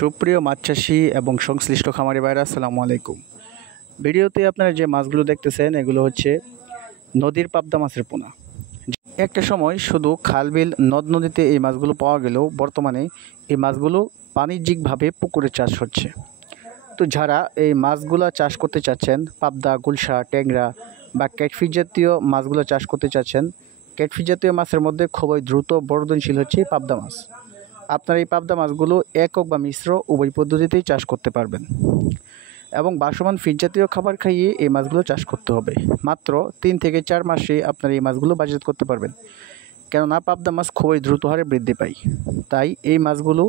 সুপ্রিয় মাছ চাষি এবং সংশ্লিষ্ট খামারি ভাইরা, আসসালামু আলাইকুম। ভিডিওতে আপনারা যে মাছগুলো দেখতেছেন এগুলো হচ্ছে নদীর পাবদা মাছের পোনা। একটা সময় শুধু খাল বিল নদ নদীতে এই মাছগুলো পাওয়া গেলেও বর্তমানে এই মাছগুলো বাণিজ্যিকভাবে পুকুরে চাষ হচ্ছে। তো যারা এই মাছগুলো চাষ করতে চাচ্ছেন, পাবদা, গুলশা, ট্যাংরা বা ক্যাটফিশ জাতীয় মাছগুলো চাষ করতে চাচ্ছেন, ক্যাটফিশ জাতীয় মাছের মধ্যে খুবই দ্রুত বর্ধনশীল হচ্ছে পাবদা মাছ। আপনারা এই পাবদা মাছগুলো একক বা মিশ্র উভয় পদ্ধতিতেই চাষ করতে পারবেন এবং বাসমান ফিড জাতীয় খাবার খাইয়ে এই মাছগুলো চাষ করতে হবে। মাত্র 3 থেকে 4 মাসে আপনারা এই মাছগুলো বাজারজাত করতে পারবেন, কেননা পাবদা মাছ খুবই দ্রুত হারে বৃদ্ধি পায়। তাই এই মাছগুলো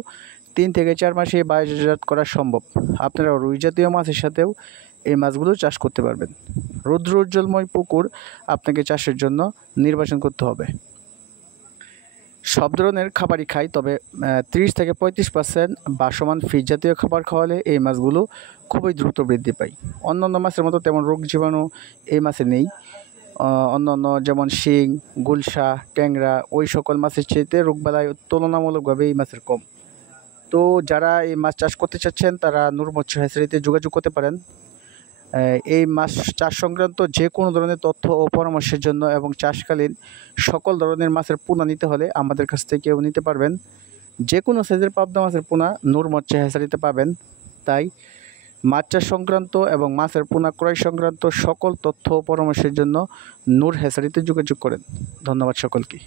3 থেকে 4 মাসে বাজারজাত করা সম্ভব। আপনারা রুই জাতীয় মাছের সাথেও এই মাছগুলো চাষ করতে পারবেন। রৌদ্র উজ্জ্বলময় পুকুর আপনাকে চাষের জন্য নির্বাচন করতে হবে। সব ধরনের খাবারই খাই, তবে 30 থেকে 35% বাসমান ফিড জাতীয় খাবার খাওয়ালে এই মাছগুলো খুবই দ্রুত বৃদ্ধি পায়। অন্যান্য মাছের মতো তেমন রোগ জীবাণু এই মাছে নেই। অন্যান্য যেমন শিং, গুলশা, ট্যাংরা ওই সকল মাছের চেয়ে রোগবালাই তুলনামূলকভাবে এই মাছের কম। তো যারা এই মাছ চাষ করতে চাচ্ছেন তারা নূর মৎস্য হ্যাচারিতে যোগাযোগ করতে পারেন। এই মাছ চাষ সংক্রান্ত যে কোনো ধরনের তথ্য ও পরামর্শের জন্য এবং চাষকালীন সকল ধরনের মাছের পোনা নিতে হলে আমাদের কাছ থেকেও নিতে পারবেন। যে কোনো সাইজের পাবদা মাছের পোনা নূর মৎস্য হ্যাচারিতে পাবেন। তাই মাছ চাষ সংক্রান্ত এবং মাছের পোনা ক্রয় সংক্রান্ত সকল তথ্য ও পরামর্শের জন্য নূর হ্যাচারিতে যোগাযোগ করেন। ধন্যবাদ সকলকে।